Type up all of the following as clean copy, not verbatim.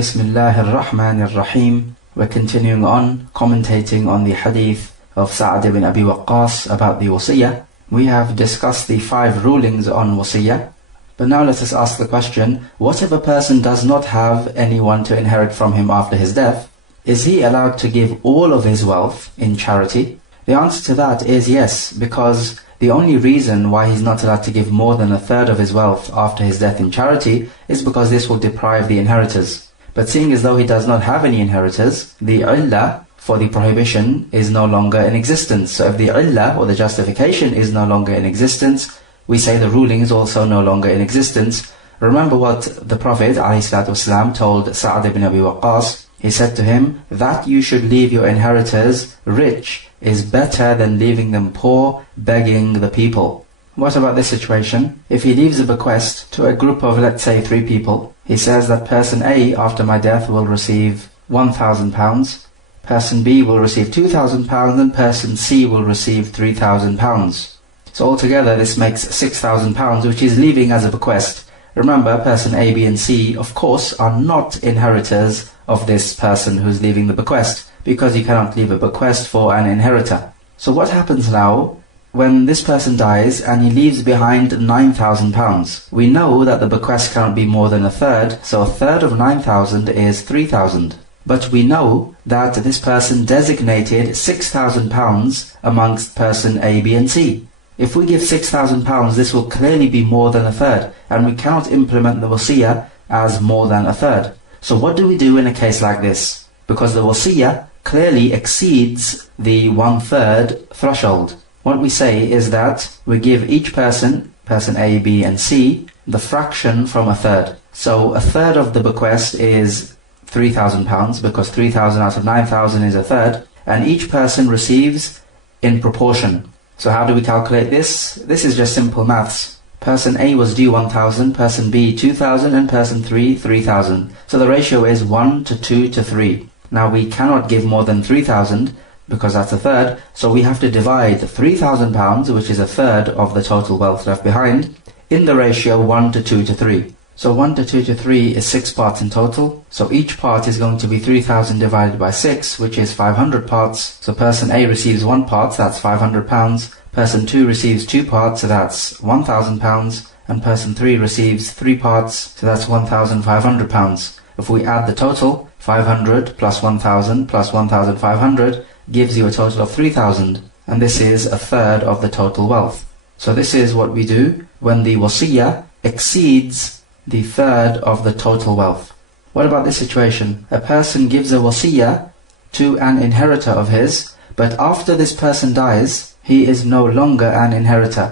Bismillahir Rahmanir Rahim. We're continuing on, commentating on the hadith of Sa'd ibn Abi Waqqas about the wasiyya. We have discussed the 5 rulings on wasiyya. But now let us ask the question, what if a person does not have anyone to inherit from him after his death? Is he allowed to give all of his wealth in charity? The answer to that is yes, because the only reason why he's not allowed to give more than 1/3 of his wealth after his death in charity is because this will deprive the inheritors. But seeing as though he does not have any inheritors, the illah for the prohibition is no longer in existence. So if the illah or the justification is no longer in existence, we say the ruling is also no longer in existence. Remember what the Prophet ﷺ told Sa'd ibn Abi Waqqas. He said to him that you should leave your inheritors rich is better than leaving them poor, begging the people. What about this situation? If he leaves a bequest to a group of, let's say, 3 people, he says that person A after my death will receive £1,000, person B will receive £2,000, and person C will receive £3,000. So altogether this makes £6,000, which is leaving as a bequest. Remember, person A, B and C, of course, are not inheritors of this person who's leaving the bequest, because you cannot leave a bequest for an inheritor. So what happens now when this person dies and he leaves behind £9,000? We know that the bequest cannot be more than 1/3, so 1/3 of 9,000 is 3,000. But we know that this person designated £6,000 amongst person A, B and C. If we give £6,000, this will clearly be more than 1/3, and we cannot implement the wasiyya as more than 1/3. So what do we do in a case like this? Because the wasiyya clearly exceeds the 1/3 threshold. What we say is that we give each person, person A, B and C, the fraction from 1/3. So 1/3 of the bequest is £3,000, because 3,000 out of 9,000 is 1/3, and each person receives in proportion. So how do we calculate this? This is just simple maths. Person A was due 1,000, person B 2,000, and person 3,000. So the ratio is 1 to 2 to 3. Now we cannot give more than 3,000, because that's 1/3, so we have to divide £3,000, which is 1/3 of the total wealth left behind, in the ratio 1 to 2 to 3. So 1 to 2 to 3 is 6 parts in total, so each part is going to be 3,000 divided by 6, which is 500 parts. So person A receives 1 part, so that's £500, person 2 receives 2 parts, so that's £1,000, and person 3 receives 3 parts, so that's £1,500. If we add the total, 500 plus 1,000 plus 1,500 gives you a total of 3,000, and this is 1/3 of the total wealth. So this is what we do when the wasiyya exceeds the 1/3 of the total wealth. What about this situation? A person gives a wasiyya to an inheritor of his, but after this person dies, he is no longer an inheritor.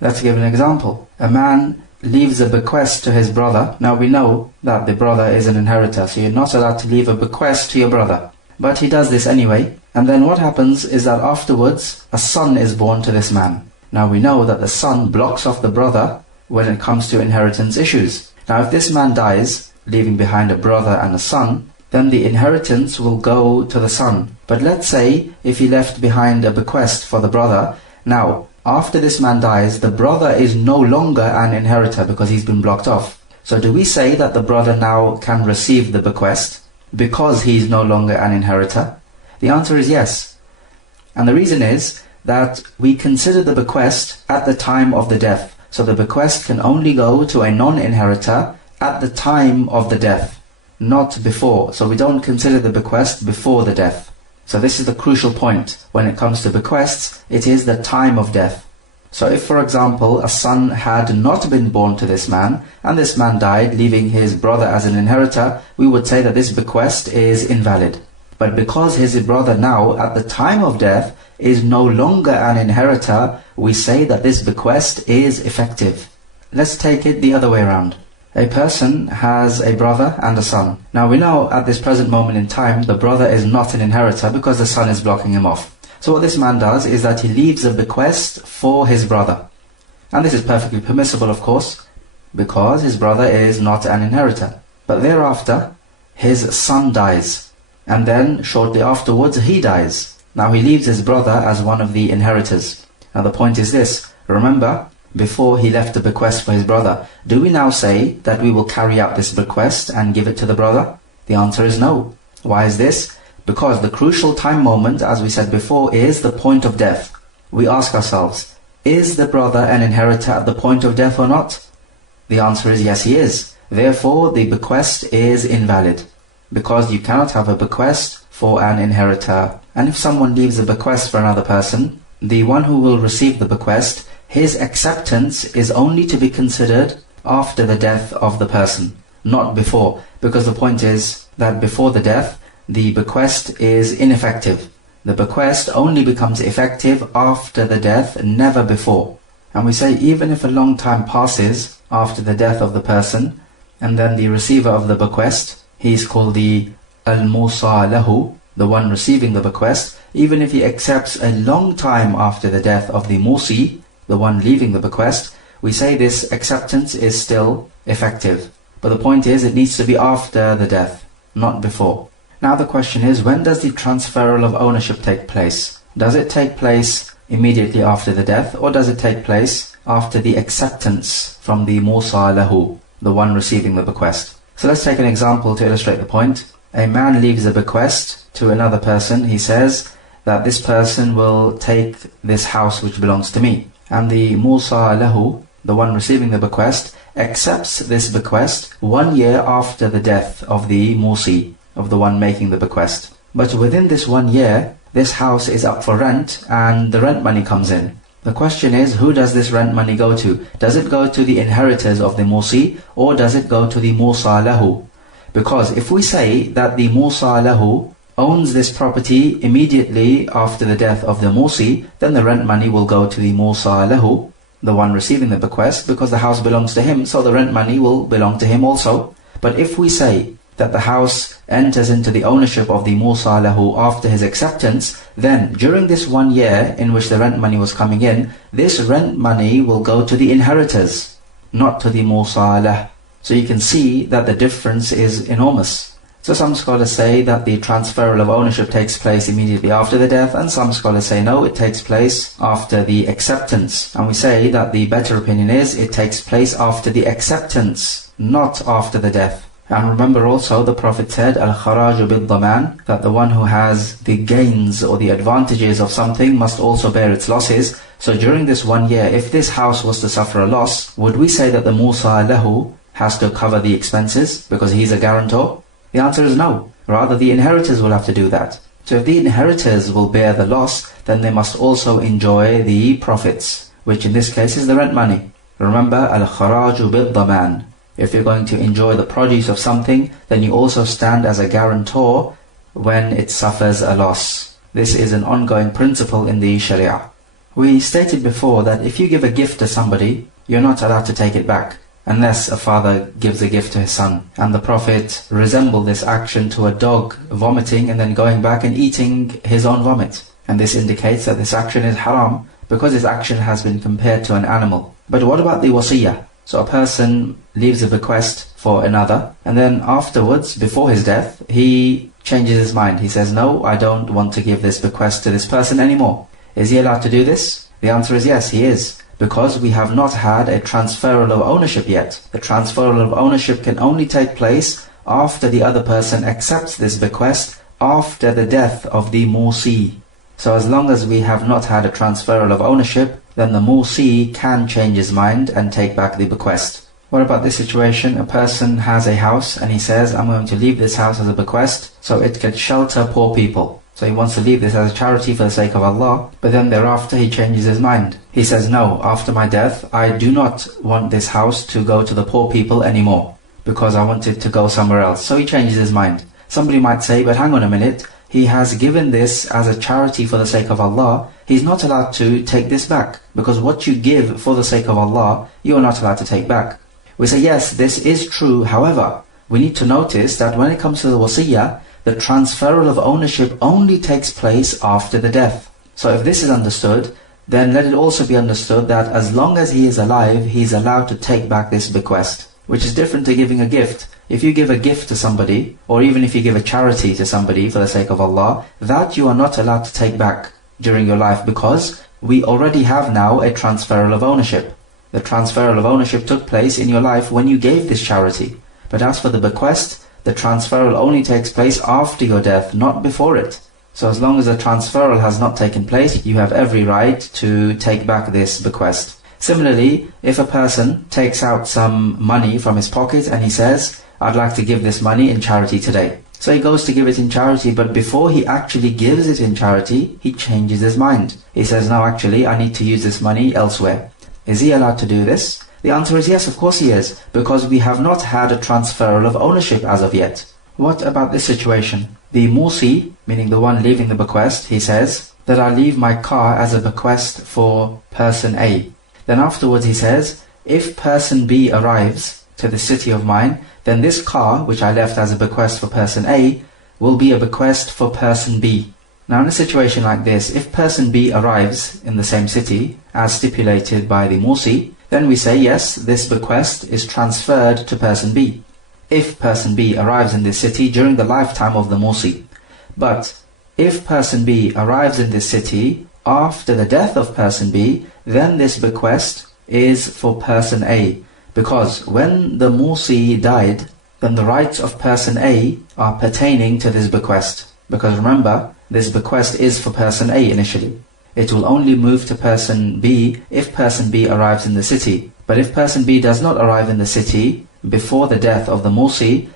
Let's give an example. A man leaves a bequest to his brother. Now we know that the brother is an inheritor, so you're not allowed to leave a bequest to your brother. But he does this anyway, and then what happens is that afterwards a son is born to this man. Now we know that the son blocks off the brother when it comes to inheritance issues. Now if this man dies, leaving behind a brother and a son, then the inheritance will go to the son. But let's say if he left behind a bequest for the brother, now after this man dies, the brother is no longer an inheritor because he's been blocked off. So do we say that the brother now can receive the bequest because he is no longer an inheritor? The answer is yes. And the reason is that we consider the bequest at the time of the death. So the bequest can only go to a non-inheritor at the time of the death, not before. So we don't consider the bequest before the death. So this is the crucial point. When it comes to bequests, it is the time of death. So if, for example, a son had not been born to this man, and this man died, leaving his brother as an inheritor, we would say that this bequest is invalid. But because his brother now, at the time of death, is no longer an inheritor, we say that this bequest is effective. Let's take it the other way around. A person has a brother and a son. Now we know at this present moment in time, the brother is not an inheritor because the son is blocking him off. So what this man does is that he leaves a bequest for his brother. And this is perfectly permissible, of course, because his brother is not an inheritor. But thereafter, his son dies. And then, shortly afterwards, he dies. Now he leaves his brother as one of the inheritors. Now the point is this. Remember, before he left the bequest for his brother, do we now say that we will carry out this bequest and give it to the brother? The answer is no. Why is this? Because the crucial time moment, as we said before, is the point of death. We ask ourselves, is the brother an inheritor at the point of death or not? The answer is yes, he is. Therefore, the bequest is invalid, because you cannot have a bequest for an inheritor. And if someone leaves a bequest for another person, the one who will receive the bequest, his acceptance is only to be considered after the death of the person, not before, because the point is that before the death, the bequest is ineffective. The bequest only becomes effective after the death, never before. And we say even if a long time passes after the death of the person, and then the receiver of the bequest, he is called the al-musa lahu, the one receiving the bequest, even if he accepts a long time after the death of the musee, the one leaving the bequest, we say this acceptance is still effective. But the point is, it needs to be after the death, not before. Now the question is, when does the transferal of ownership take place? Does it take place immediately after the death, or does it take place after the acceptance from the musa lahu, the one receiving the bequest? So let's take an example to illustrate the point. A man leaves a bequest to another person. He says that this person will take this house which belongs to me. And the musa lahu, the one receiving the bequest, accepts this bequest 1 year after the death of the musee, of the one making the bequest. But within this 1 year, this house is up for rent and the rent money comes in. The question is, who does this rent money go to? Does it go to the inheritors of the musee, or does it go to the musa lahu? Because if we say that the musa lahu owns this property immediately after the death of the musee, then the rent money will go to the musa lahu, the one receiving the bequest, because the house belongs to him, so the rent money will belong to him also. But if we say that the house enters into the ownership of the musa lahu after his acceptance, then during this 1 year in which the rent money was coming in, this rent money will go to the inheritors, not to the musa lahu. So you can see that the difference is enormous. So some scholars say that the transferal of ownership takes place immediately after the death, and some scholars say no, it takes place after the acceptance. And we say that the better opinion is it takes place after the acceptance, not after the death. And remember also, the Prophet said, al-kharaju bil-daman, that the one who has the gains or the advantages of something must also bear its losses. So during this 1 year, if this house was to suffer a loss, would we say that the musa lahu has to cover the expenses because he's a guarantor? The answer is no. Rather, the inheritors will have to do that. So if the inheritors will bear the loss, then they must also enjoy the profits, which in this case is the rent money. Remember, al-kharaju bil-daman. If you're going to enjoy the produce of something, then you also stand as a guarantor when it suffers a loss. This is an ongoing principle in the Sharia. We stated before that if you give a gift to somebody, you're not allowed to take it back, unless a father gives a gift to his son. And the Prophet resembled this action to a dog vomiting and then going back and eating his own vomit. And this indicates that this action is haram, because this action has been compared to an animal. But what about the wasiyya? So a person leaves a bequest for another, and then afterwards, before his death, he changes his mind. He says, no, I don't want to give this bequest to this person anymore. Is he allowed to do this? The answer is yes, he is. Because we have not had a transferal of ownership yet. The transferal of ownership can only take place after the other person accepts this bequest after the death of the musee. So as long as we have not had a transferal of ownership, then the musee can change his mind and take back the bequest. What about this situation? A person has a house and he says, I'm going to leave this house as a bequest so it can shelter poor people. So he wants to leave this as a charity for the sake of Allah, but then thereafter he changes his mind. He says, no, after my death, I do not want this house to go to the poor people anymore, because I want it to go somewhere else. So he changes his mind. Somebody might say, but hang on a minute, he has given this as a charity for the sake of Allah. He's not allowed to take this back, because what you give for the sake of Allah, you are not allowed to take back. We say, yes, this is true. However, we need to notice that when it comes to the wasiyya, the transferal of ownership only takes place after the death. So if this is understood, then let it also be understood that as long as he is alive, he is allowed to take back this bequest, which is different to giving a gift. If you give a gift to somebody, or even if you give a charity to somebody for the sake of Allah, that you are not allowed to take back during your life, because we already have now a transferal of ownership. The transferal of ownership took place in your life when you gave this charity. But as for the bequest, the transferal only takes place after your death, not before it. So as long as the transferal has not taken place, you have every right to take back this bequest. Similarly, if a person takes out some money from his pocket and he says, I'd like to give this money in charity today. So he goes to give it in charity, but before he actually gives it in charity, he changes his mind. He says, no, actually, I need to use this money elsewhere. Is he allowed to do this? The answer is yes, of course he is, because we have not had a transferal of ownership as of yet. What about this situation? The musee, meaning the one leaving the bequest, he says that I leave my car as a bequest for person A. Then afterwards he says, if person B arrives to the city of mine, then this car, which I left as a bequest for person A, will be a bequest for person B. Now in a situation like this, if person B arrives in the same city, as stipulated by the musee, then we say, yes, this bequest is transferred to person B. If person B arrives in this city during the lifetime of the musee. But if person B arrives in this city after the death of person B, then this bequest is for person A. Because when the musee died, then the rights of person A are pertaining to this bequest. Because remember, this bequest is for person A initially. It will only move to person B if person B arrives in the city. But if person B does not arrive in the city before the death of the musee,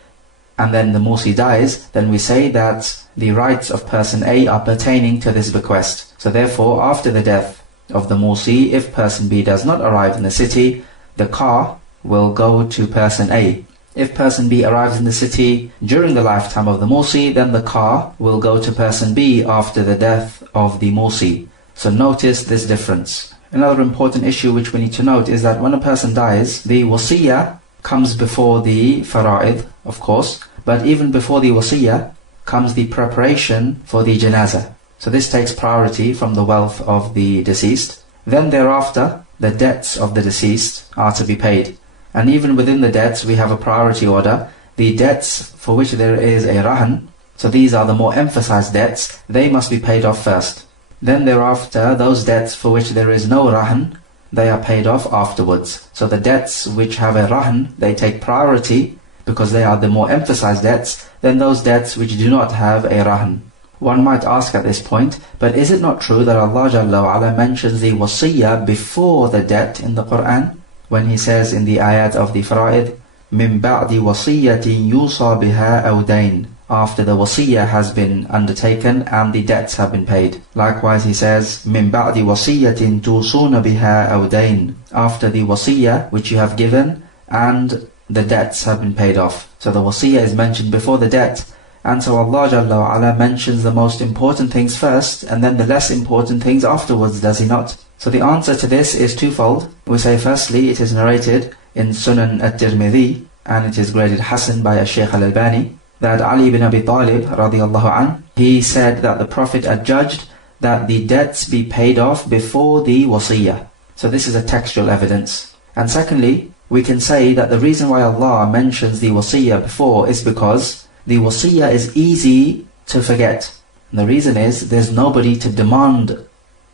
and then the musee dies, then we say that the rights of person A are pertaining to this bequest. So therefore, after the death of the musee, if person B does not arrive in the city, the car will go to person A. If person B arrives in the city during the lifetime of the musee, then the car will go to person B after the death of the musee. So notice this difference. Another important issue which we need to note is that when a person dies, the wasiyya comes before the fara'id, of course, but even before the wasiyya comes the preparation for the janazah. So this takes priority from the wealth of the deceased. Then thereafter, the debts of the deceased are to be paid. And even within the debts, we have a priority order. The debts for which there is a rahan, so these are the more emphasized debts, they must be paid off first. Then thereafter, those debts for which there is no rahan, they are paid off afterwards. So the debts which have a rahan, they take priority because they are the more emphasized debts than those debts which do not have a rahan. One might ask at this point, but is it not true that Allah Jalla wa Ala mentions the wasiyya before the debt in the Quran? When He says in the ayat of the fara'id, مِن بَعْدِ وَصِيَّةٍ يُوصَى بِهَا أَوْ دَيْنٍ, after the wasiyya has been undertaken and the debts have been paid. Likewise He says, مِن بَعْدِ وَصِيَّةٍ تُوصُونَ بِهَا أَوْ دَيْنٍ, after the wasiyya which you have given and the debts have been paid off. So the wasiyya is mentioned before the debt. And so Allah Jalla wa Ala mentions the most important things first and then the less important things afterwards, does He not? So the answer to this is twofold. We say firstly, it is narrated in Sunan at-Tirmidhi and it is graded Hasan by Shaykh al-Albani that Ali ibn Abi Talib radiyallahu anh, he said that the Prophet adjudged that the debts be paid off before the wasiyya. So this is a textual evidence. And secondly, we can say that the reason why Allah mentions the wasiyya before is because the wasiyya is easy to forget. And the reason is, there's nobody to demand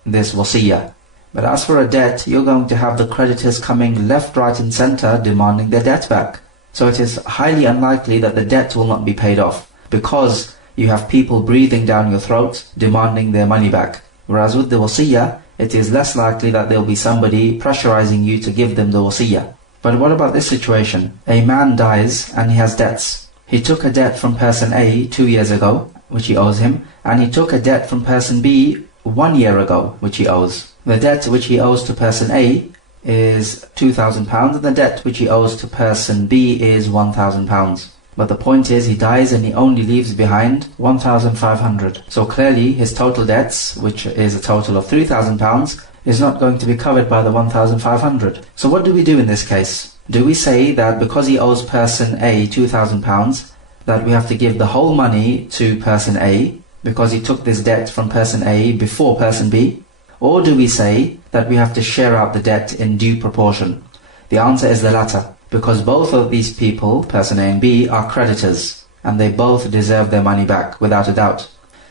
this wasiyya. But as for a debt, you're going to have the creditors coming left, right and center demanding their debt back. So it is highly unlikely that the debt will not be paid off, because you have people breathing down your throat demanding their money back. Whereas with the wasiyya, it is less likely that there will be somebody pressurizing you to give them the wasiyya. But what about this situation? A man dies and he has debts. He took a debt from person A 2 years ago, which he owes him, and he took a debt from person B 1 year ago, which he owes. The debt which he owes to person A is £2,000 and the debt which he owes to person B is £1,000. But the point is, he dies and he only leaves behind 1,500. So clearly his total debts, which is a total of £3,000, is not going to be covered by the 1,500. So what do we do in this case? Do we say that because he owes person A £2,000, that we have to give the whole money to person A because he took this debt from person A before person B? Or do we say that we have to share out the debt in due proportion? The answer is the latter, because both of these people, person A and B, are creditors, and they both deserve their money back, without a doubt.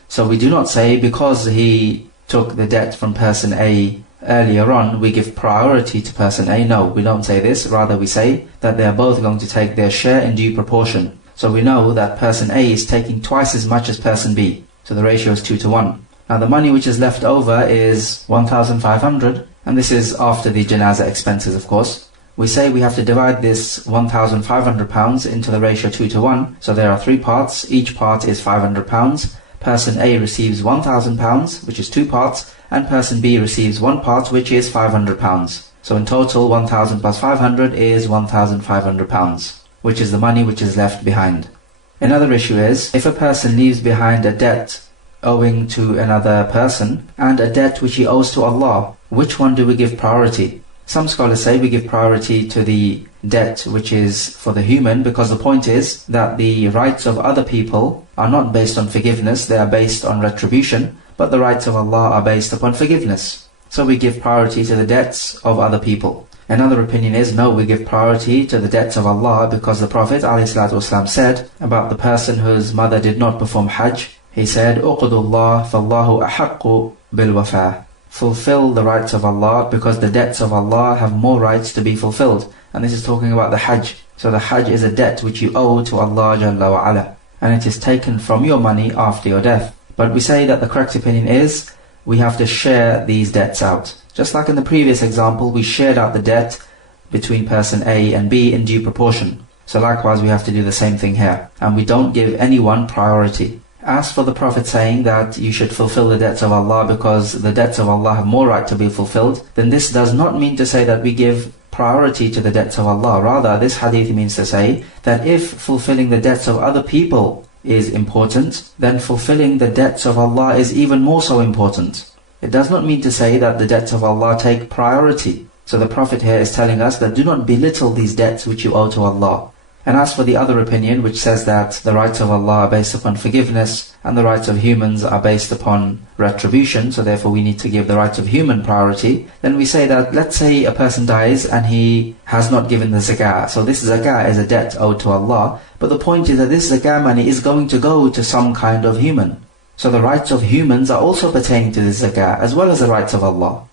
So we do not say because he took the debt from person A earlier on, we give priority to person A. No, we don't say this. Rather we say that they are both going to take their share in due proportion. So we know that person A is taking twice as much as person B. So the ratio is 2 to 1. Now the money which is left over is 1,500, and this is after the janazah expenses, of course. We say we have to divide this £1,500 into the ratio 2 to 1. So there are 3 parts. Each part is £500. Person A receives £1,000, which is 2 parts, and person B receives 1 part, which is £500. So in total, 1,000 plus 500 is £1,500, which is the money which is left behind. Another issue is, if a person leaves behind a debt owing to another person and a debt which he owes to Allah, which one do we give priority? Some scholars say we give priority to the debt which is for the human, because the point is that the rights of other people are not based on forgiveness, they are based on retribution, but the rights of Allah are based upon forgiveness. So we give priority to the debts of other people. Another opinion is, no, we give priority to the debts of Allah, because the Prophet ﷺ said about the person whose mother did not perform Hajj, he said, "Uqdu Allah fallahu ahaqqu bil wafa." Fulfill the rights of Allah, because the debts of Allah have more rights to be fulfilled. And this is talking about the Hajj. So the Hajj is a debt which you owe to Allah Jalla wa Ala, and it is taken from your money after your death. But we say that the correct opinion is, we have to share these debts out. Just like in the previous example, we shared out the debt between person A and B in due proportion. So likewise we have to do the same thing here. And we don't give anyone priority. As for the Prophet saying that you should fulfill the debts of Allah because the debts of Allah have more right to be fulfilled, then this does not mean to say that we give priority to the debts of Allah. Rather, this hadith means to say that if fulfilling the debts of other people is important, then fulfilling the debts of Allah is even more so important. It does not mean to say that the debts of Allah take priority. So the Prophet here is telling us that do not belittle these debts which you owe to Allah. And as for the other opinion which says that the rights of Allah are based upon forgiveness and the rights of humans are based upon retribution, so therefore we need to give the rights of human priority, then we say that, let's say a person dies and he has not given the zakah. So this zakah is a debt owed to Allah, but the point is that this zakah money is going to go to some kind of human. So the rights of humans are also pertaining to this zakah as well as the rights of Allah.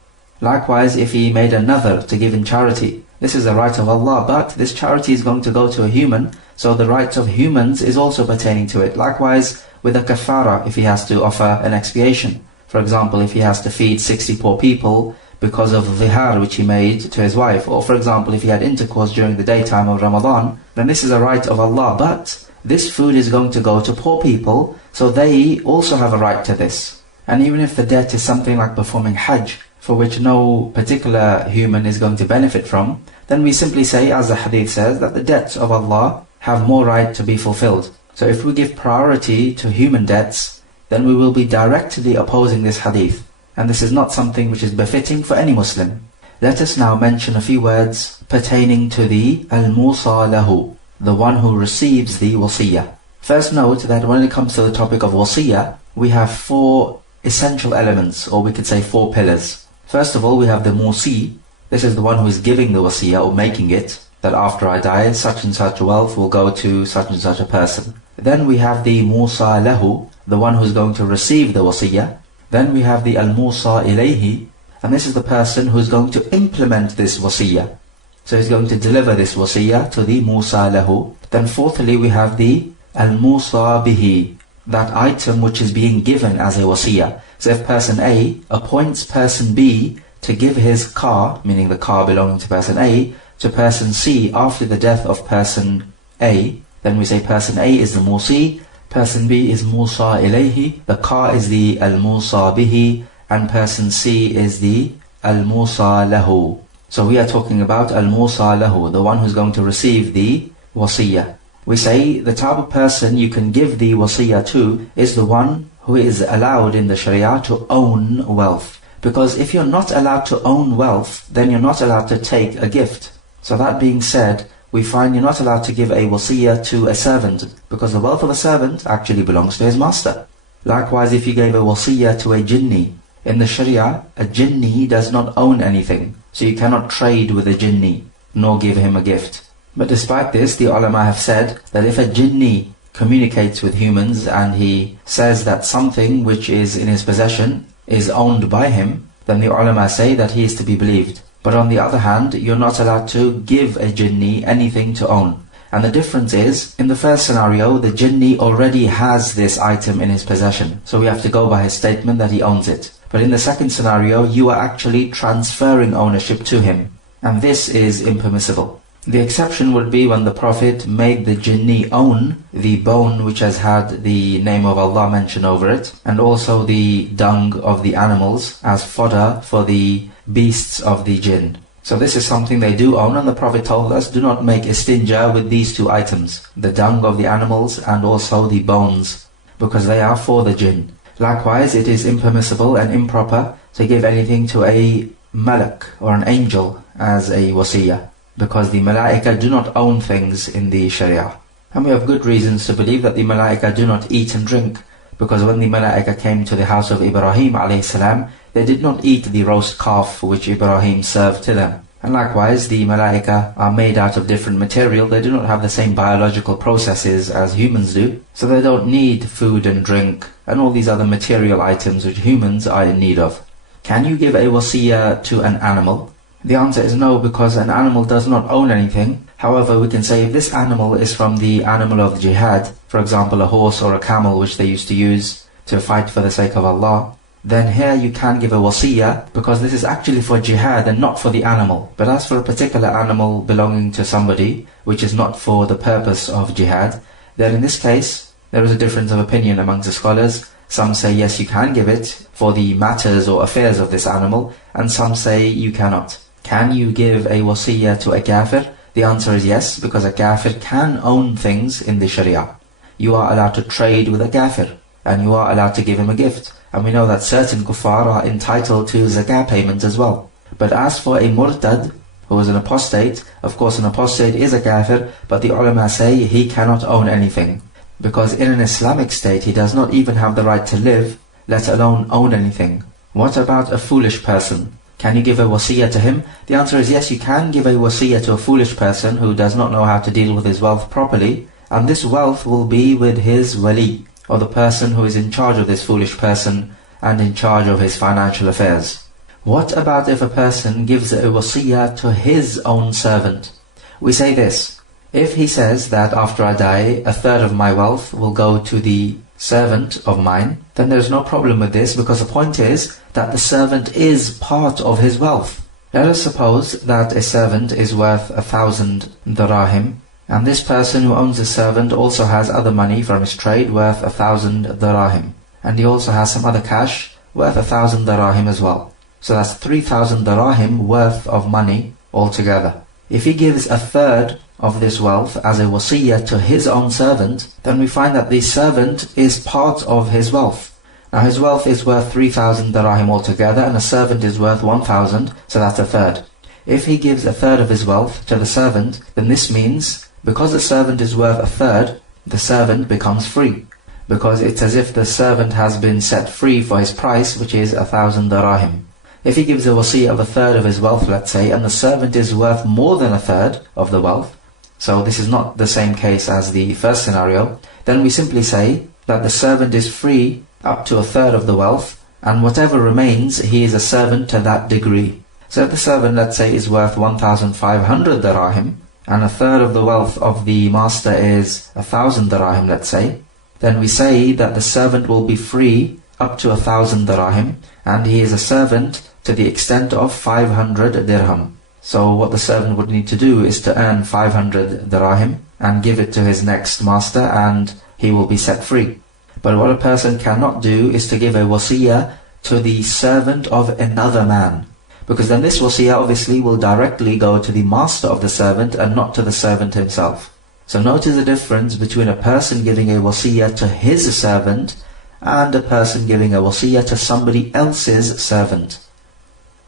Likewise, if he made a nadhr to give in charity, this is a right of Allah, but this charity is going to go to a human, so the rights of humans is also pertaining to it. Likewise, with a kafara, if he has to offer an expiation. For example, if he has to feed 60 poor people because of dhihar which he made to his wife, or for example, if he had intercourse during the daytime of Ramadan, then this is a right of Allah, but this food is going to go to poor people, so they also have a right to this. And even if the debt is something like performing Hajj, for which no particular human is going to benefit from, then we simply say, as the hadith says, that the debts of Allah have more right to be fulfilled. So if we give priority to human debts, then we will be directly opposing this hadith. And this is not something which is befitting for any Muslim. Let us now mention a few words pertaining to the al-musa lahu, the one who receives the wasiyya. First note that when it comes to the topic of wasiyya, we have 4 essential elements, or we could say 4 pillars. First of all, we have the musee. This is the one who is giving the wasiyah or making it, that after I die, such and such wealth will go to such and such a person. Then we have the musa lahu, the one who is going to receive the wasiyah. Then we have the al-musa ilayhi, and this is the person who is going to implement this wasiyah. So he's going to deliver this wasiyah to the musa lahu. Then fourthly, we have the al-musa bihi, that item which is being given as a wasiyah. So if person A appoints person B to give his car, meaning the car belonging to person A, to person C after the death of person A, then we say person A is the musee, person B is musa ilayhi, the car is the al-musa bihi, and person C is the al-musa lahu. So we are talking about al-musa lahu, the one who's going to receive the wasiyah. We say the type of person you can give the wasiyah to is the one who is allowed in the Sharia to own wealth. Because if you're not allowed to own wealth, then you're not allowed to take a gift. So that being said, we find you're not allowed to give a wasiyah to a servant, because the wealth of a servant actually belongs to his master. Likewise, if you gave a wasiyah to a jinni, in the Sharia, a jinni does not own anything. So you cannot trade with a jinni, nor give him a gift. But despite this, the ulama have said that if a jinni communicates with humans and he says that something which is in his possession is owned by him, then the ulama say that he is to be believed. But on the other hand, you're not allowed to give a jinni anything to own. And the difference is, in the first scenario, the jinni already has this item in his possession. So we have to go by his statement that he owns it. But in the second scenario, you are actually transferring ownership to him. And this is impermissible. The exception would be when the Prophet made the jinni own the bone which has had the name of Allah mentioned over it, and also the dung of the animals as fodder for the beasts of the jinn. So this is something they do own, and the Prophet told us, do not make istinja with these two items, the dung of the animals and also the bones, because they are for the jinn. Likewise, it is impermissible and improper to give anything to a malak or an angel as a wasiyya, because the malaika do not own things in the sharia. And we have good reasons to believe that the malaika do not eat and drink, because when the malaika came to the house of Ibrahim alayhi salam, they did not eat the roast calf which Ibrahim served to them. And likewise, the malaika are made out of different material. They do not have the same biological processes as humans do, so they don't need food and drink and all these other material items which humans are in need of. Can you give a wasiyya to an animal? The answer is no, because an animal does not own anything. However, we can say if this animal is from the animal of jihad, for example a horse or a camel which they used to use to fight for the sake of Allah, then here you can give a wasiyya, because this is actually for jihad and not for the animal. But as for a particular animal belonging to somebody, which is not for the purpose of jihad, then in this case, there is a difference of opinion amongst the scholars. Some say yes, you can give it for the matters or affairs of this animal, and some say you cannot. Can you give a wasiyya to a kafir? The answer is yes, because a kafir can own things in the sharia. You are allowed to trade with a kafir, and you are allowed to give him a gift. And we know that certain kuffar are entitled to zakah payments as well. But as for a murtad, who is an apostate, of course an apostate is a kafir, but the ulama say he cannot own anything. Because in an Islamic state he does not even have the right to live, let alone own anything. What about a foolish person? Can you give a wasiyya to him? The answer is yes, you can give a wasiyya to a foolish person who does not know how to deal with his wealth properly, and this wealth will be with his wali, or the person who is in charge of this foolish person and in charge of his financial affairs. What about if a person gives a wasiyya to his own servant? We say this: if he says that after I die, a third of my wealth will go to the servant of mine, then there's no problem with this, because the point is that the servant is part of his wealth. Let us suppose that a servant is worth 1,000 dirahim, and this person who owns the servant also has other money from his trade worth 1,000 dirahim, and he also has some other cash worth 1,000 dirahim as well. So that's 3,000 dirahim worth of money altogether. If he gives a third of this wealth as a wasiyya to his own servant, then we find that the servant is part of his wealth. Now his wealth is worth 3,000 dirahim altogether, and a servant is worth 1,000, so that's a third. If he gives a third of his wealth to the servant, then this means, because the servant is worth a third, the servant becomes free. Because it's as if the servant has been set free for his price, which is 1,000 dirahim. If he gives a wasiyya of a third of his wealth, let's say, and the servant is worth more than a third of the wealth, so this is not the same case as the first scenario, then we simply say that the servant is free up to a third of the wealth, and whatever remains, he is a servant to that degree. So if the servant, let's say, is worth 1,500 dirahim, and a third of the wealth of the master is 1,000 dirahim, let's say, then we say that the servant will be free up to 1,000 dirahim, and he is a servant to the extent of 500 dirham. So what the servant would need to do is to earn 500 dirahim and give it to his next master, and he will be set free. But what a person cannot do is to give a wasiyya to the servant of another man, because then this wasiyya obviously will directly go to the master of the servant and not to the servant himself. So notice the difference between a person giving a wasiyya to his servant and a person giving a wasiyya to somebody else's servant.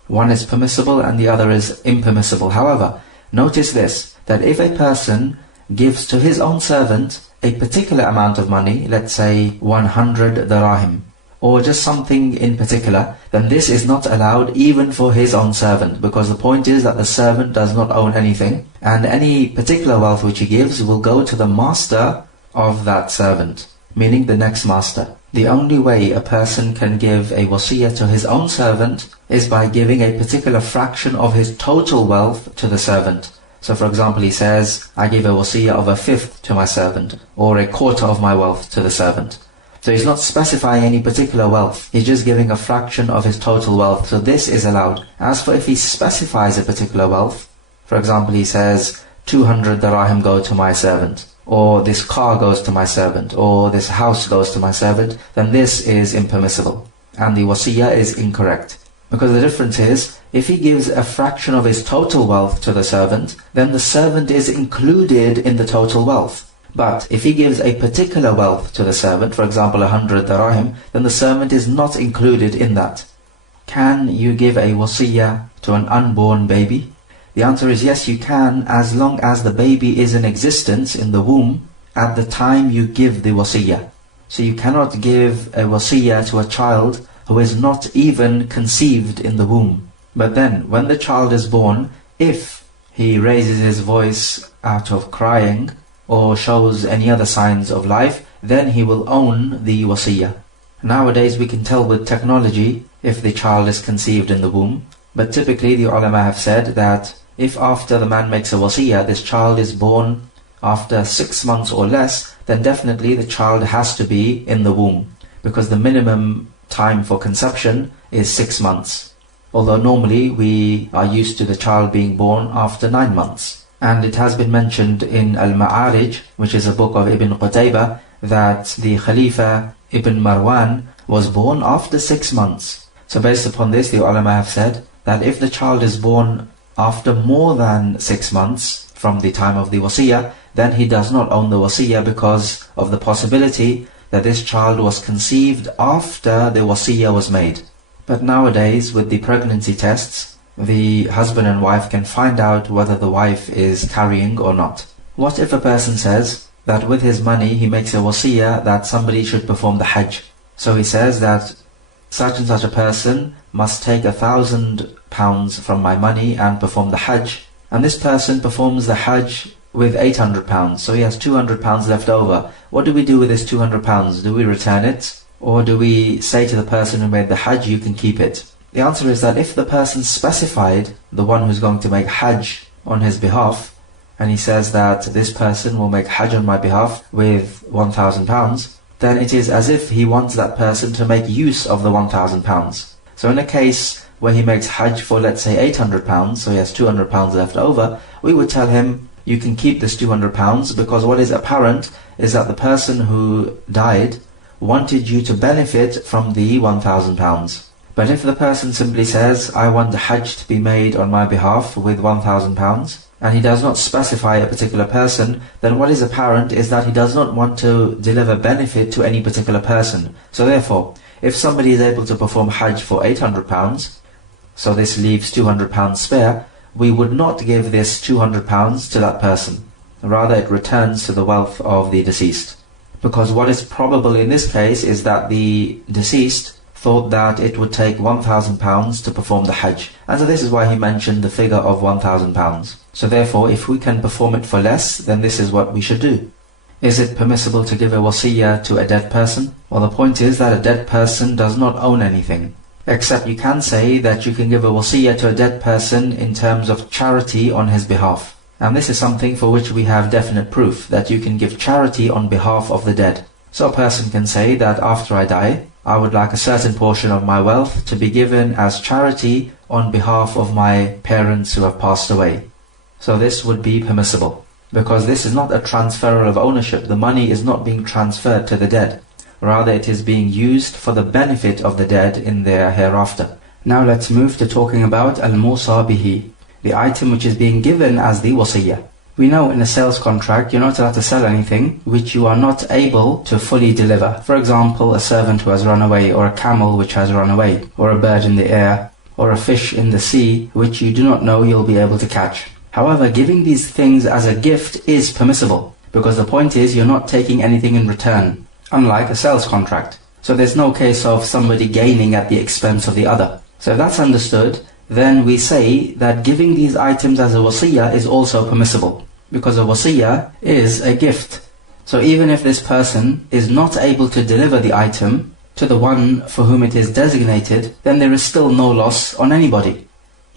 One is permissible and the other is impermissible. However, notice this, that if a person gives to his own servant a particular amount of money, let's say 100 dirahim, or just something in particular, then this is not allowed even for his own servant, because the point is that the servant does not own anything, and any particular wealth which he gives will go to the master of that servant, meaning the next master. The only way a person can give a wasiyya to his own servant is by giving a particular fraction of his total wealth to the servant. So for example, he says, I give a wasiyya of a fifth to my servant, or a quarter of my wealth to the servant. So he's not specifying any particular wealth, he's just giving a fraction of his total wealth, so this is allowed. As for if he specifies a particular wealth, for example he says, 200 dirahim go to my servant, or this car goes to my servant, or this house goes to my servant, then this is impermissible, and the wasiyya is incorrect. Because the difference is, if he gives a fraction of his total wealth to the servant, then the servant is included in the total wealth. But if he gives a particular wealth to the servant, for example 100 dirahim, then the servant is not included in that. Can you give a wasiyya to an unborn baby? The answer is yes, you can, as long as the baby is in existence in the womb at the time you give the wasiyya. So you cannot give a wasiyya to a child who is not even conceived in the womb. But then, when the child is born, if he raises his voice out of crying, or shows any other signs of life, then he will own the wasiyya. Nowadays we can tell with technology if the child is conceived in the womb, but typically the ulama have said that if after the man makes a wasiyya, this child is born after 6 months or less, then definitely the child has to be in the womb, because the minimum time for conception is 6 months. Although normally we are used to the child being born after 9 months. And it has been mentioned in Al-Ma'arij, which is a book of Ibn Qutaybah, that the Khalifa Ibn Marwan was born after 6 months. So based upon this, the ulama have said that if the child is born after more than 6 months from the time of the wasiyya, then he does not own the wasiyya because of the possibility that this child was conceived after the wasiyya was made. But nowadays, with the pregnancy tests, the husband and wife can find out whether the wife is carrying or not. What if a person says that with his money he makes a wasiyya that somebody should perform the hajj? So he says that such and such a person must take £1,000 from my money and perform the hajj, and this person performs the hajj with £800, so he has £200 left over. What do we do with this £200? Do we return it? Or do we say to the person who made the hajj, you can keep it? The answer is that if the person specified the one who's going to make hajj on his behalf, and he says that this person will make hajj on my behalf with £1,000, then it is as if he wants that person to make use of the £1,000. So in a case where he makes hajj for, let's say, £800, so he has £200 left over, we would tell him, you can keep this £200, because what is apparent is that the person who died wanted you to benefit from the £1,000. But if the person simply says, I want the hajj to be made on my behalf with £1,000, and he does not specify a particular person, then what is apparent is that he does not want to deliver benefit to any particular person. So therefore, if somebody is able to perform hajj for £800, so this leaves £200 spare, we would not give this £200 to that person. Rather, it returns to the wealth of the deceased. Because what is probable in this case is that the deceased thought that it would take £1,000 to perform the hajj. And so this is why he mentioned the figure of £1,000. So therefore, if we can perform it for less, then this is what we should do. Is it permissible to give a wasiyya to a dead person? Well, the point is that a dead person does not own anything. Except you can say that you can give a wasiyya to a dead person in terms of charity on his behalf. And this is something for which we have definite proof, that you can give charity on behalf of the dead. So a person can say that after I die, I would like a certain portion of my wealth to be given as charity on behalf of my parents who have passed away. So this would be permissible, because this is not a transfer of ownership. The money is not being transferred to the dead. Rather, it is being used for the benefit of the dead in their hereafter. Now let's move to talking about al-musa bihi, the item which is being given as the wasiyya. We know in a sales contract you're not allowed to sell anything which you are not able to fully deliver. For example, a servant who has run away, or a camel which has run away, or a bird in the air, or a fish in the sea which you do not know you'll be able to catch. However, giving these things as a gift is permissible, because the point is you're not taking anything in return, unlike a sales contract. So there's no case of somebody gaining at the expense of the other. So if that's understood, then we say that giving these items as a wasiyya is also permissible, because a wasiyya is a gift. So even if this person is not able to deliver the item to the one for whom it is designated, then there is still no loss on anybody.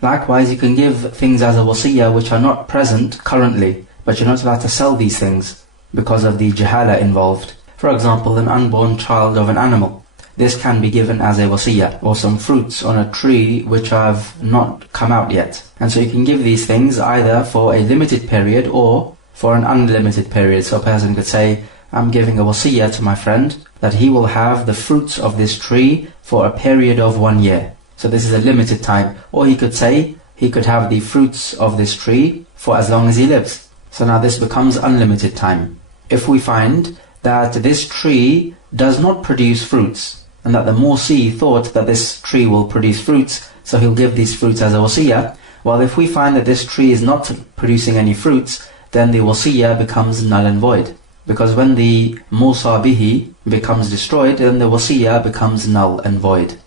Likewise, you can give things as a wasiyya which are not present currently, but you're not allowed to sell these things because of the jahala involved. For example, an unborn child of an animal. This can be given as a wasiyya, or some fruits on a tree which have not come out yet. And so you can give these things either for a limited period or for an unlimited period. So a person could say, I'm giving a wasiyya to my friend that he will have the fruits of this tree for a period of 1 year. So this is a limited time. Or he could say he could have the fruits of this tree for as long as he lives. So now this becomes unlimited time. If we find that this tree does not produce fruits, and that the musee thought that this tree will produce fruits, so he'll give these fruits as a wasiyya. Well, if we find that this tree is not producing any fruits, then the wasiyya becomes null and void. Because when the musa bihi becomes destroyed, then the wasiyya becomes null and void.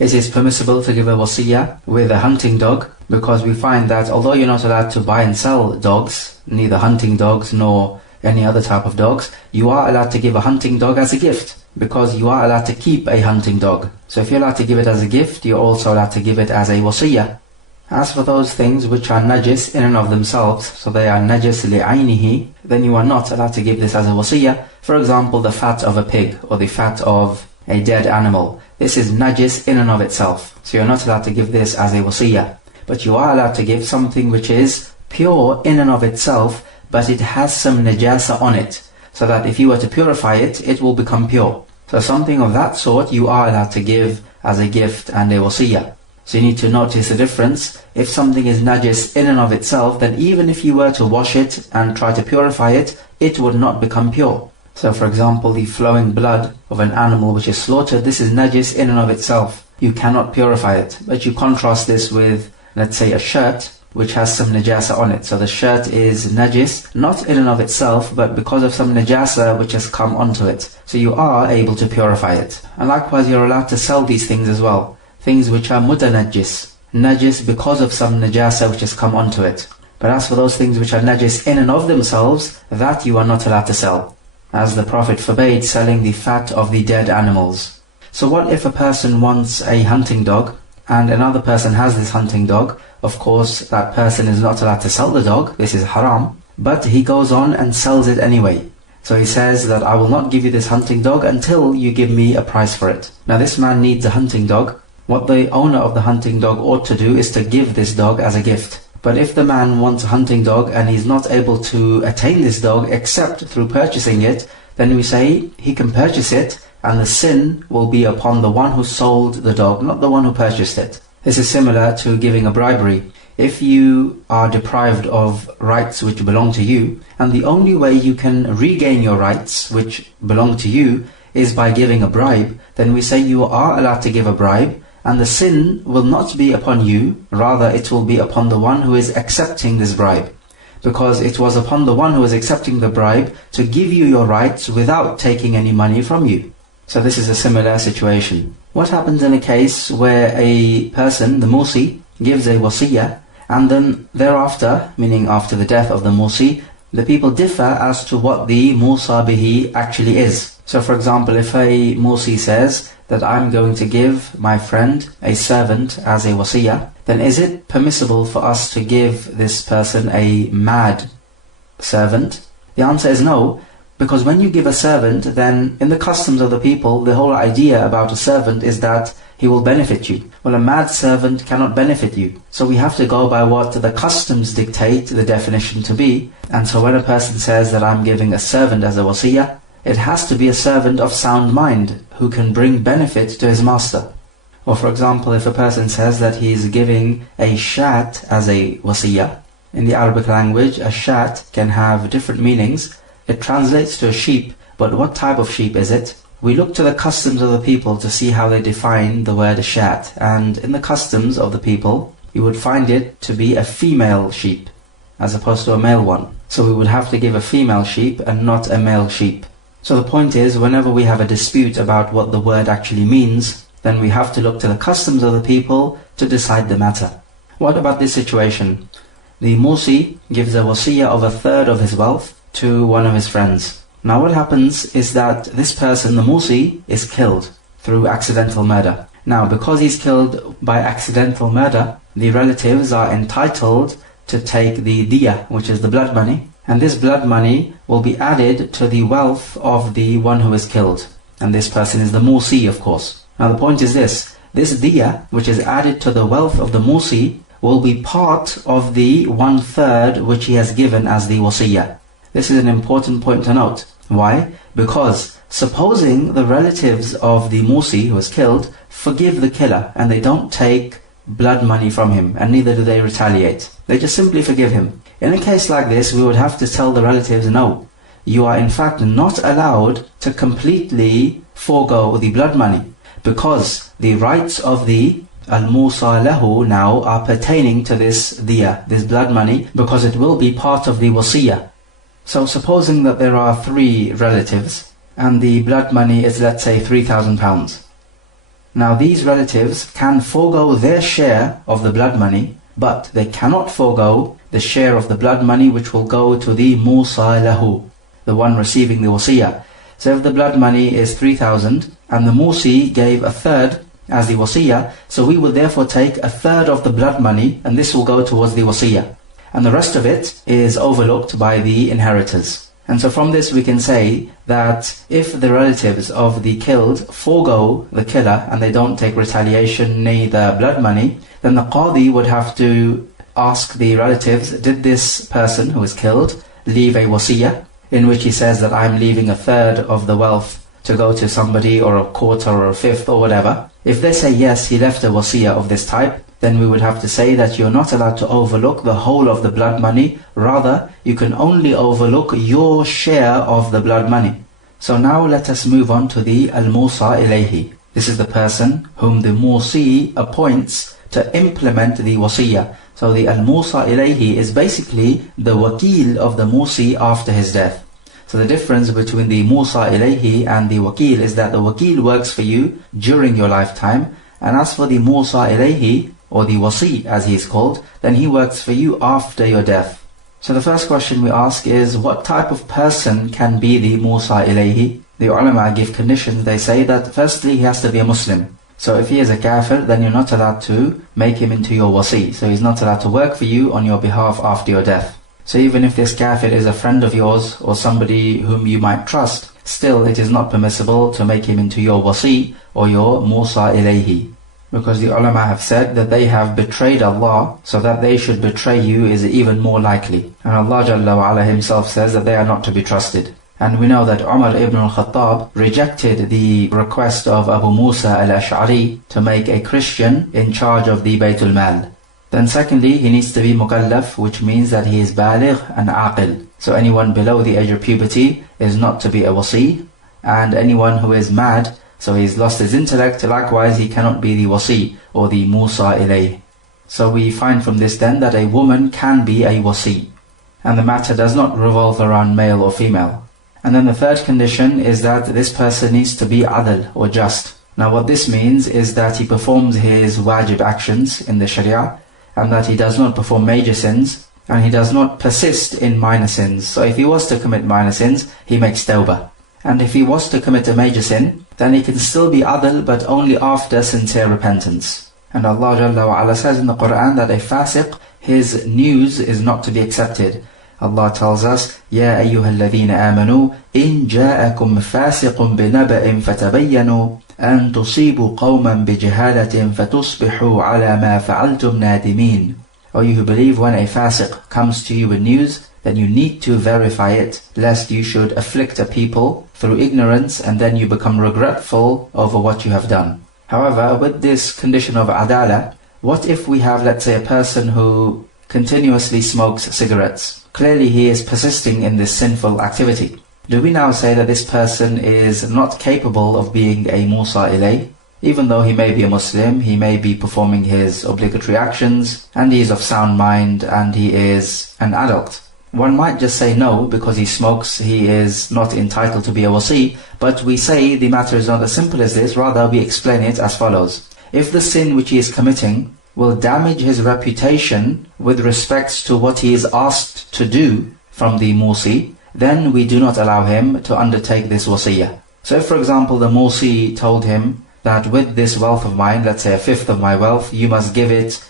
It is permissible to give a wasiyya with a hunting dog, because we find that although you're not allowed to buy and sell dogs, neither hunting dogs nor any other type of dogs, you are allowed to give a hunting dog as a gift, because you are allowed to keep a hunting dog. So if you're allowed to give it as a gift, you're also allowed to give it as a wasiyya. As for those things which are najis in and of themselves, so they are najis li'aynihi, then you are not allowed to give this as a wasiyya. For example, the fat of a pig or the fat of a dead animal. This is najis in and of itself, so you're not allowed to give this as a wasiyya. But you are allowed to give something which is pure in and of itself, but it has some najasa on it, so that if you were to purify it, it will become pure. So something of that sort you are allowed to give as a gift and a wasiyya. So you need to notice the difference. If something is najis in and of itself, then even if you were to wash it and try to purify it, it would not become pure. So for example, the flowing blood of an animal which is slaughtered, this is najis in and of itself. You cannot purify it. But you contrast this with, let's say, a shirt which has some najasa on it. So the shirt is najis, not in and of itself, but because of some najasa which has come onto it. So you are able to purify it. And likewise, you're allowed to sell these things as well. Things which are mutanajjis, najis because of some najasa which has come onto it. But as for those things which are najis in and of themselves, that you are not allowed to sell, as the Prophet forbade selling the fat of the dead animals. So what if a person wants a hunting dog, and another person has this hunting dog? Of course, that person is not allowed to sell the dog, this is haram, but he goes on and sells it anyway. So he says that I will not give you this hunting dog until you give me a price for it. Now this man needs a hunting dog. What the owner of the hunting dog ought to do is to give this dog as a gift. But if the man wants a hunting dog and he's not able to attain this dog except through purchasing it, then we say he can purchase it, and the sin will be upon the one who sold the dog, not the one who purchased it. This is similar to giving a bribery. If you are deprived of rights which belong to you, and the only way you can regain your rights which belong to you is by giving a bribe, then we say you are allowed to give a bribe, and the sin will not be upon you, rather it will be upon the one who is accepting this bribe. Because it was upon the one who is accepting the bribe to give you your rights without taking any money from you. So this is a similar situation. What happens in a case where a person, the musee, gives a wasiyya, and then thereafter, meaning after the death of the musee, the people differ as to what the musa bihi actually is. So for example, if a musee says that I'm going to give my friend a servant as a wasiyya, then is it permissible for us to give this person a mad servant? The answer is no. Because when you give a servant, then in the customs of the people, the whole idea about a servant is that he will benefit you. Well, a mad servant cannot benefit you. So we have to go by what the customs dictate the definition to be. And so when a person says that I'm giving a servant as a wasiyya, it has to be a servant of sound mind who can bring benefit to his master. Or for example, if a person says that he is giving a shat as a wasiyya, in the Arabic language, a shat can have different meanings. It translates to a sheep, but what type of sheep is it? We look to the customs of the people to see how they define the word shat, and in the customs of the people, you would find it to be a female sheep, as opposed to a male one. So we would have to give a female sheep and not a male sheep. So the point is, whenever we have a dispute about what the word actually means, then we have to look to the customs of the people to decide the matter. What about this situation? The musee gives a wasiyya of 1/3 of his wealth to one of his friends. Now what happens is that this person, the musee, is killed through accidental murder. Now because he's killed by accidental murder, the relatives are entitled to take the diya, which is the blood money, and this blood money will be added to the wealth of the one who is killed. And this person is the musee, of course. Now the point is this diya, which is added to the wealth of the musee, will be part of the 1/3 which he has given as the wasiyya. This is an important point to note. Why? Because supposing the relatives of the musee who was killed forgive the killer and they don't take blood money from him, and neither do they retaliate. They just simply forgive him. In a case like this, we would have to tell the relatives, no, you are in fact not allowed to completely forego the blood money, because the rights of the al-musa lahu now are pertaining to this diya, this blood money, because it will be part of the wasiyya. So supposing that there are 3 relatives and the blood money is, let's say, £3,000. Now these relatives can forego their share of the blood money, but they cannot forego the share of the blood money which will go to the musa lahu, the one receiving the wasiyya. So if the blood money is 3,000 and the musee gave 1/3 as the wasiyya, so we will therefore take 1/3 of the blood money and this will go towards the wasiyya. And the rest of it is overlooked by the inheritors. And so from this we can say that if the relatives of the killed forego the killer and they don't take retaliation, neither blood money, then the qadi would have to ask the relatives, did this person who was killed leave a wasiyya, in which he says that I'm leaving 1/3 of the wealth to go to somebody, or 1/4 or 1/5 or whatever. If they say yes, he left a wasiyya of this type, then we would have to say that you're not allowed to overlook the whole of the blood money. Rather, you can only overlook your share of the blood money. So now let us move on to the al-musa ilayhi. This is the person whom the musee appoints to implement the wasiyya. So the al-musa ilayhi is basically the wakil of the musee after his death. So the difference between the musa ilayhi and the wakil is that the wakil works for you during your lifetime, and as for the musa ilayhi, or the wasi as he is called, then he works for you after your death. So the first question we ask is, what type of person can be the musa ilayhi? The ulama give conditions. They say that firstly he has to be a Muslim. So if he is a kafir, then you're not allowed to make him into your wasi. So he's not allowed to work for you on your behalf after your death. So even if this kafir is a friend of yours or somebody whom you might trust, still it is not permissible to make him into your wasi or your musa ilayhi. Because the ulama have said that they have betrayed Allah, so that they should betray you is even more likely. And Allah Jalla wa Ala himself says that they are not to be trusted. And we know that Umar ibn al-Khattab rejected the request of Abu Musa al-Ash'ari to make a Christian in charge of the Baytul Mal. Then secondly, he needs to be mukallaf, which means that he is baligh and aqil. So anyone below the age of puberty is not to be a wasi, and anyone who is mad, so he's lost his intellect, likewise he cannot be the wasi or the musa ilayh. So we find from this then that a woman can be a wasi, and the matter does not revolve around male or female. And then the third condition is that this person needs to be adl, or just. Now what this means is that he performs his wajib actions in the sharia, and that he does not perform major sins, and he does not persist in minor sins. So if he was to commit minor sins, he makes tawbah. And if he was to commit a major sin, then he can still be adl, but only after sincere repentance. And Allah Jalla wa Ala says in the Quran that a fasiq, his news is not to be accepted. Allah tells us, Ya ayyuha alladhina amanu, in ja'akum fasiqun binaba'in fatabayyanu, an tusibu qawman bijahalatin fatusbihu ala ma fa'altum nadimin. O you who believe, when a fasiq comes to you with news, then you need to verify it, lest you should afflict a people through ignorance and then you become regretful over what you have done. However, with this condition of adala, what if we have, let's say, a person who continuously smokes cigarettes? Clearly he is persisting in this sinful activity. Do we now say that this person is not capable of being a musa ilayh? Even though he may be a Muslim, he may be performing his obligatory actions, and he is of sound mind, and he is an adult. One might just say no, because he smokes, he is not entitled to be a wasi, but we say the matter is not as simple as this, rather we explain it as follows. If the sin which he is committing will damage his reputation with respect to what he is asked to do from the musi, then we do not allow him to undertake this wasiyya. So if, for example, the musi told him that with this wealth of mine, let's say 1/5 of my wealth, you must give it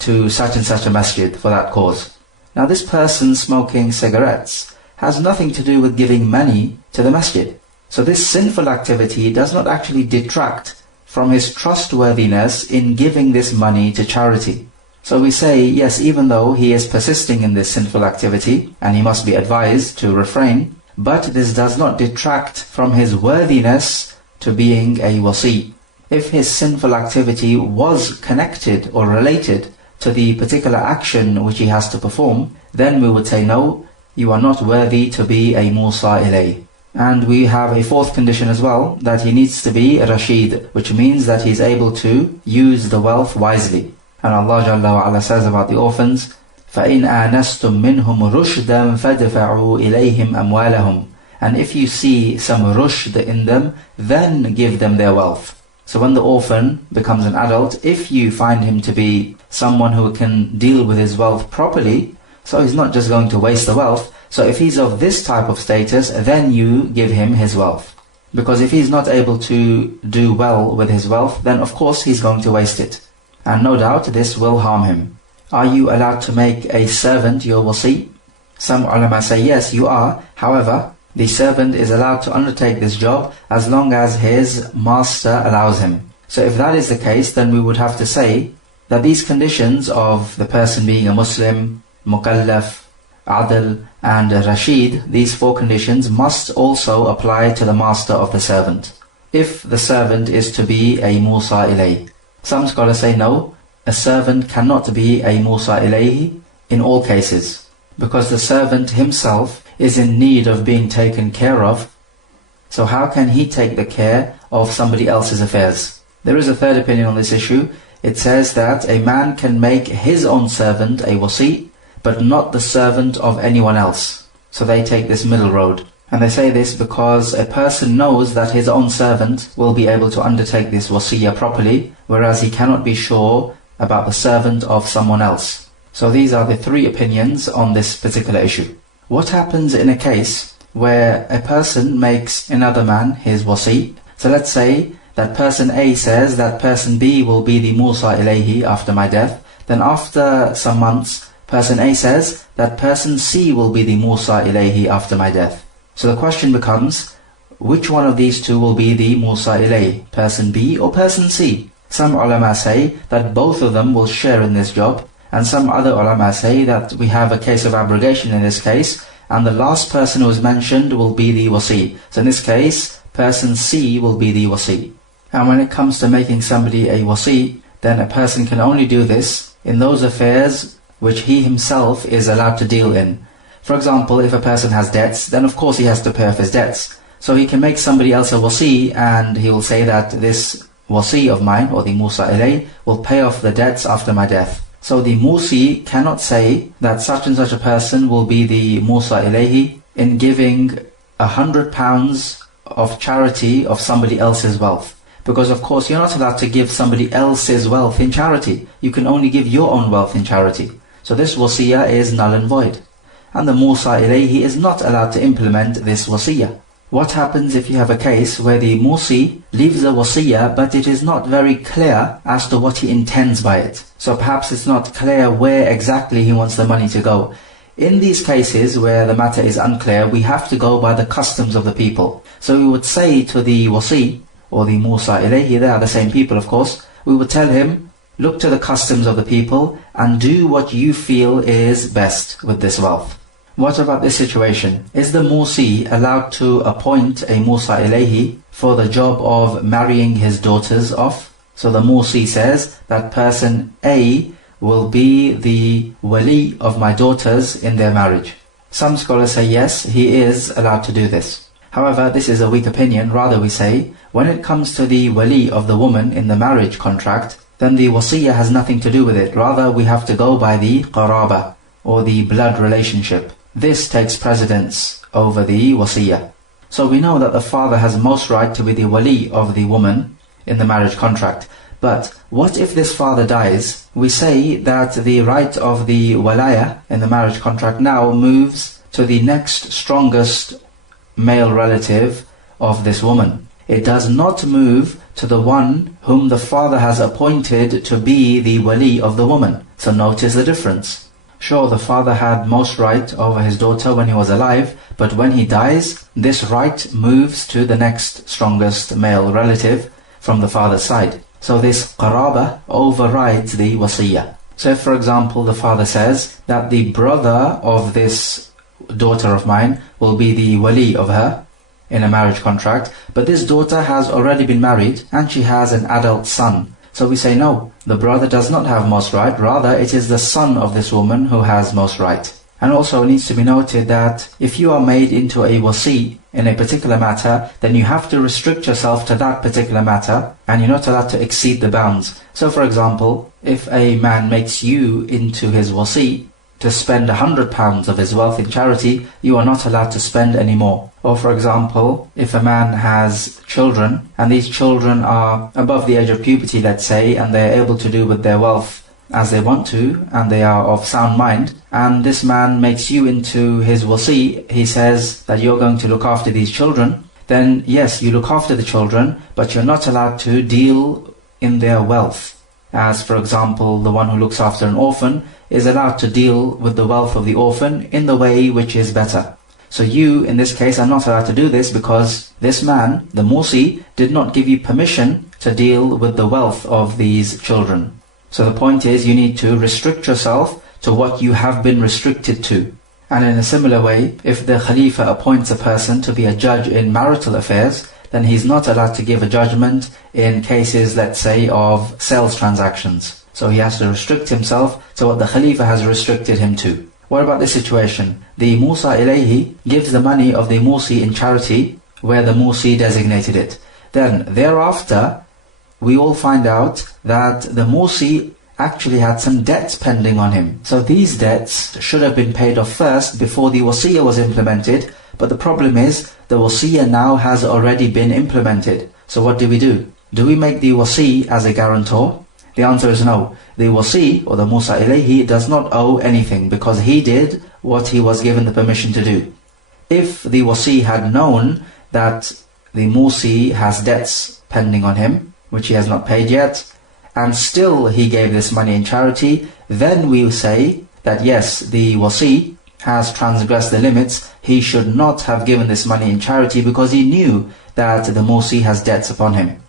to such and such a masjid for that cause. Now this person smoking cigarettes has nothing to do with giving money to the masjid. So this sinful activity does not actually detract from his trustworthiness in giving this money to charity. So we say, yes, even though he is persisting in this sinful activity, and he must be advised to refrain, but this does not detract from his worthiness to being a wasi. If his sinful activity was connected or related to the particular action which he has to perform, then we would say, no, you are not worthy to be a Musa ilay. And we have a fourth condition as well, that he needs to be a Rashid, which means that he is able to use the wealth wisely. And Allah Jalla wa Ala says about the orphans, فَإِنْ آنَسْتُم مِّنْهُمْ رُشْدًا فَادْفَعُوا إِلَيْهِمْ أَمْوَالَهُمْ. And if you see some rushd in them, then give them their wealth. So when the orphan becomes an adult, if you find him to be someone who can deal with his wealth properly, so he's not just going to waste the wealth, so if he's of this type of status, then you give him his wealth. Because if he's not able to do well with his wealth, then of course he's going to waste it. And no doubt this will harm him. Are you allowed to make a servant your wasi? Some ulama say yes, you are. However, the servant is allowed to undertake this job as long as his master allows him. So if that is the case, then we would have to say that these conditions of the person being a Muslim, mukallaf, adl and rashid, these four conditions must also apply to the master of the servant, if the servant is to be a Musa ilay. Some scholars say no, a servant cannot be a Musa ilayhi in all cases, because the servant himself is in need of being taken care of. So how can he take the care of somebody else's affairs? There is a third opinion on this issue. It says that a man can make his own servant a wasi, but not the servant of anyone else. So they take this middle road. And they say this because a person knows that his own servant will be able to undertake this wasiyya properly, whereas he cannot be sure about the servant of someone else. So these are the three opinions on this particular issue. What happens in a case where a person makes another man his wasi? So let's say that person A says that person B will be the Musa ilayhi after my death. Then after some months, person A says that person C will be the Musa ilayhi after my death. So the question becomes, which one of these two will be the Musa ilayhi, person B or person C? Some ulama say that both of them will share in this job, and some other ulama say that we have a case of abrogation in this case, and the last person who is mentioned will be the wasi. So in this case, person C will be the wasi. And when it comes to making somebody a wasi, then a person can only do this in those affairs which he himself is allowed to deal in. For example, if a person has debts, then of course he has to pay off his debts. So he can make somebody else a wasi, and he will say that this wasi of mine, or the Musa ilay, will pay off the debts after my death. So the musi cannot say that such and such a person will be the Musa ilayhi in giving £100 of charity of somebody else's wealth. Because of course you're not allowed to give somebody else's wealth in charity. You can only give your own wealth in charity. So this wasiyya is null and void. And the Musa ilayhi is not allowed to implement this wasiyya. What happens if you have a case where the musi leaves a wasiyya, but it is not very clear as to what he intends by it? So perhaps it's not clear where exactly he wants the money to go. In these cases where the matter is unclear, we have to go by the customs of the people. So we would say to the wasi, or the Musa ilayhi, they are the same people of course, we would tell him, look to the customs of the people and do what you feel is best with this wealth. What about this situation? Is the musi allowed to appoint a Musa ilayhi for the job of marrying his daughters off? So the musi says that person A will be the wali of my daughters in their marriage. Some scholars say yes, he is allowed to do this. However, this is a weak opinion. Rather we say, when it comes to the wali of the woman in the marriage contract, then the wasiyya has nothing to do with it. Rather we have to go by the qaraba, or the blood relationship. This takes precedence over the wasiyya. So we know that the father has most right to be the wali of the woman in the marriage contract. But what if this father dies? We say that the right of the walaya in the marriage contract now moves to the next strongest male relative of this woman. it does not move to the one whom the father has appointed to be the wali of the woman. So notice the difference. Sure, the father had most right over his daughter when he was alive, but when he dies, this right moves to the next strongest male relative from the father's side. So this qaraba overrides the wasiyya. So if, for example, the father says that the brother of this daughter of mine will be the wali of her in a marriage contract, but this daughter has already been married and she has an adult son. So we say no, the brother does not have most right, rather it is the son of this woman who has most right. And also it needs to be noted that if you are made into a wasi in a particular matter, then you have to restrict yourself to that particular matter and you're not allowed to exceed the bounds. So for example, if a man makes you into his wasi to spend £100 of his wealth in charity, you are not allowed to spend any more. Or for example, if a man has children and these children are above the age of puberty, let's say, and they are able to do with their wealth as they want to, and they are of sound mind, and this man makes you into his wasi, he says that you're going to look after these children, then yes, you look after the children, but you're not allowed to deal in their wealth. As for example, the one who looks after an orphan is allowed to deal with the wealth of the orphan in the way which is better. So you, in this case, are not allowed to do this because this man, the musee, did not give you permission to deal with the wealth of these children. So the point is, you need to restrict yourself to what you have been restricted to. And in a similar way, if the Khalifa appoints a person to be a judge in marital affairs, then he's not allowed to give a judgment in cases, let's say, of sales transactions. So he has to restrict himself to what the Khalifa has restricted him to. What about this situation? The Musa ilayhi gives the money of the musee in charity where the musee designated it. Then thereafter, we all find out that the musee actually had some debts pending on him. So these debts should have been paid off first before the wasiyya was implemented. But the problem is, the wasiyya now has already been implemented. So what do? Do we make the wasi as a guarantor? The answer is no. The wasi, or the Musa ilayhi, does not owe anything because he did what he was given the permission to do. If the wasi had known that the musee has debts pending on him, which he has not paid yet, and still he gave this money in charity, then we will say that yes, the wasi has transgressed the limits. He should not have given this money in charity because he knew that the musee has debts upon him.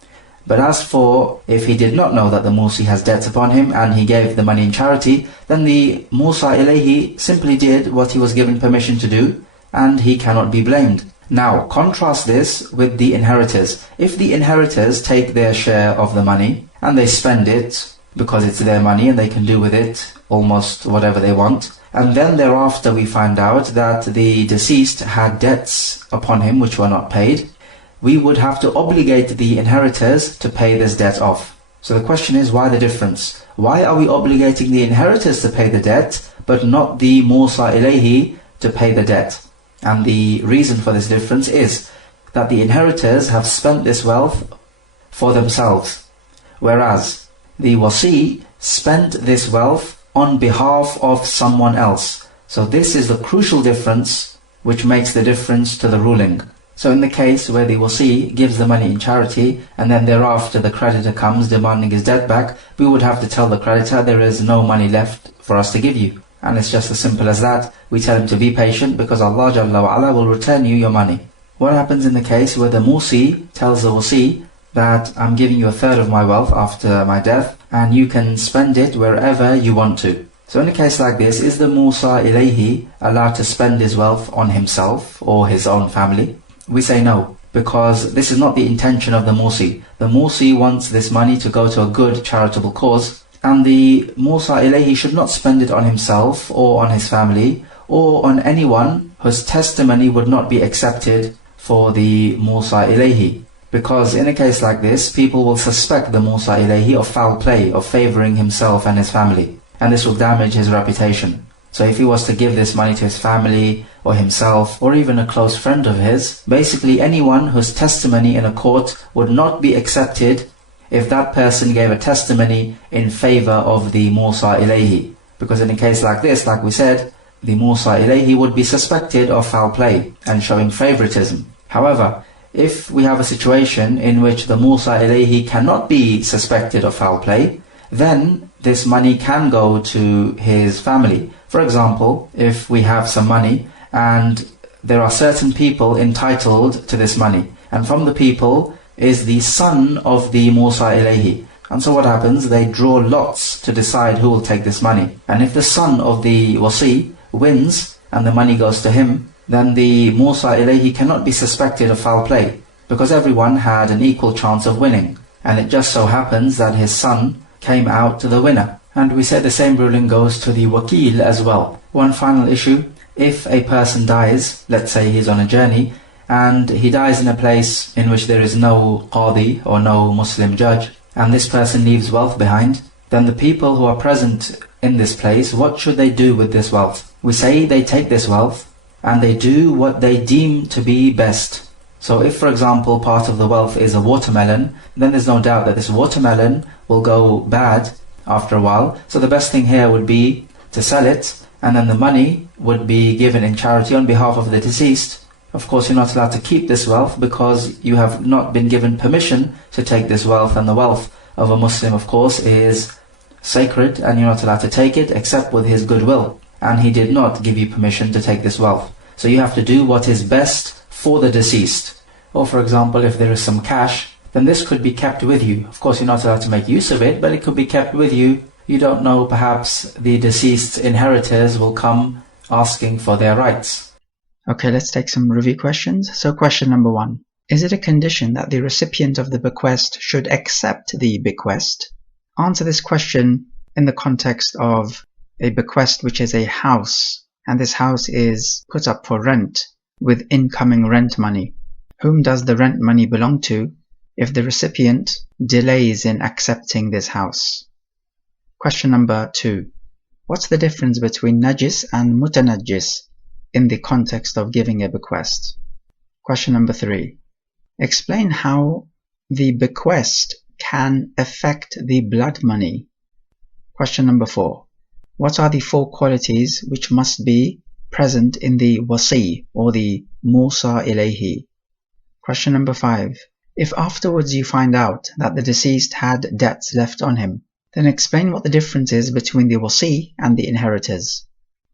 But as for if he did not know that the musee has debts upon him and he gave the money in charity, then the Musa ilayhi simply did what he was given permission to do and he cannot be blamed. Now, contrast this with the inheritors. If the inheritors take their share of the money and they spend it because it's their money and they can do with it almost whatever they want, and then thereafter we find out that the deceased had debts upon him which were not paid, we would have to obligate the inheritors to pay this debt off. So the question is, why the difference? Why are we obligating the inheritors to pay the debt, but not the Musa ilayhi to pay the debt? And the reason for this difference is that the inheritors have spent this wealth for themselves, whereas the wasi spent this wealth on behalf of someone else. So this is the crucial difference which makes the difference to the ruling. So in the case where the wasi gives the money in charity and then thereafter the creditor comes demanding his debt back, we would have to tell the creditor there is no money left for us to give you. And it's just as simple as that. We tell him to be patient because Allah Jalla wa Ala will return you your money. What happens in the case where the musee tells the wasi that I'm giving you a third of my wealth after my death and you can spend it wherever you want to? So in a case like this, is the Musa ilayhi allowed to spend his wealth on himself or his own family? We say no, because this is not the intention of the musee. The musee wants this money to go to a good charitable cause, and the Musa ilayhi should not spend it on himself or on his family or on anyone whose testimony would not be accepted for the Musa ilayhi. Because in a case like this, people will suspect the Musa ilayhi of foul play, of favouring himself and his family, and this will damage his reputation. So if he was to give this money to his family or himself or even a close friend of his, basically anyone whose testimony in a court would not be accepted if that person gave a testimony in favour of the Musa ilayhi. Because in a case like this, like we said, the Musa ilayhi would be suspected of foul play and showing favouritism. However, if we have a situation in which the Musa ilayhi cannot be suspected of foul play, then this money can go to his family. For example, if we have some money and there are certain people entitled to this money, and from the people is the son of the Musa ilayhi. And so what happens? They draw lots to decide who will take this money. And if the son of the wasi wins and the money goes to him, then the Musa ilayhi cannot be suspected of foul play, because everyone had an equal chance of winning. And it just so happens that his son came out to the winner. And we say the same ruling goes to the wakil as well. One final issue: if a person dies, let's say he's on a journey, and he dies in a place in which there is no qadi or no Muslim judge, and this person leaves wealth behind, then the people who are present in this place, what should they do with this wealth? We say they take this wealth and they do what they deem to be best. So if, for example, part of the wealth is a watermelon, then there's no doubt that this watermelon will go bad after a while. So the best thing here would be to sell it, and then the money would be given in charity on behalf of the deceased. Of course, you're not allowed to keep this wealth because you have not been given permission to take this wealth, and the wealth of a Muslim, of course, is sacred, and you're not allowed to take it except with his goodwill, and he did not give you permission to take this wealth. So you have to do what is best for the deceased. Or for example, if there is some cash, then this could be kept with you. Of course, you're not allowed to make use of it, but it could be kept with you. You don't know, perhaps the deceased's inheritors will come asking for their rights. Okay, let's take some review questions. So question number 1. Is it a condition that the recipient of the bequest should accept the bequest? Answer this question in the context of a bequest which is a house, and this house is put up for rent with incoming rent money. Whom does the rent money belong to if the recipient delays in accepting this house? Question number 2. What's the difference between najis and mutanajjis in the context of giving a bequest? Question number 3. Explain how the bequest can affect the blood money. Question number 4. What are the 4 qualities which must be present in the wasi or the Musa ilayhi? Question number 5. If afterwards you find out that the deceased had debts left on him, then explain what the difference is between the wasi and the inheritors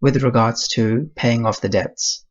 with regards to paying off the debts.